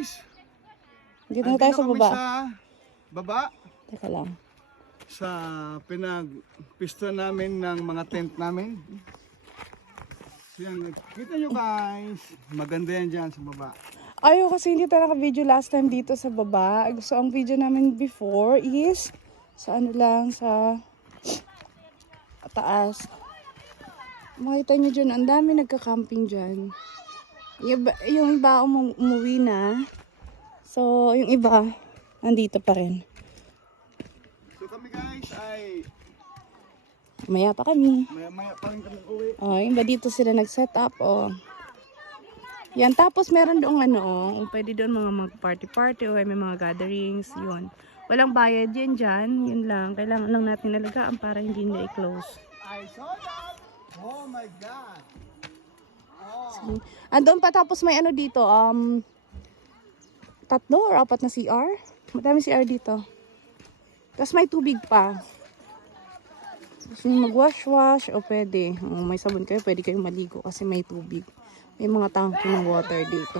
guys. Dito na tayo sa kami baba. sa baba. Teka lang. Sa pinagpista namin ng mga tent namin. So yan, kita nyo guys. Maganda yan dyan sa baba. Ayaw kasi hindi tayo naka-video last time dito sa baba. So ang video namin before is sa ano lang, sa taas. Makita nyo dyan, ang dami nagka-camping dyan. Yung iba umuwi na. So yung iba, nandito pa rin. So kami guys ay Maya pa kami. maya pa rin kami uwi. Oh, yung iba dito sila nag-set up. Oh. Yan, tapos meron doong pwede doon mga mag-party-party o may mga gatherings, yun. Walang bayad yan dyan, yun lang. Kailangan lang natin nalagaan para hindi na i-close. I saw that! Oh my God! So, andun pa tapos may ano dito, 3 or 4 na CR. Madami CR dito. Tapos may tubig pa. Gusto nyo mag-wash-wash o pwede. May sabon kayo, pwede kayong maligo kasi may tubig. May mga tangke ng water dito.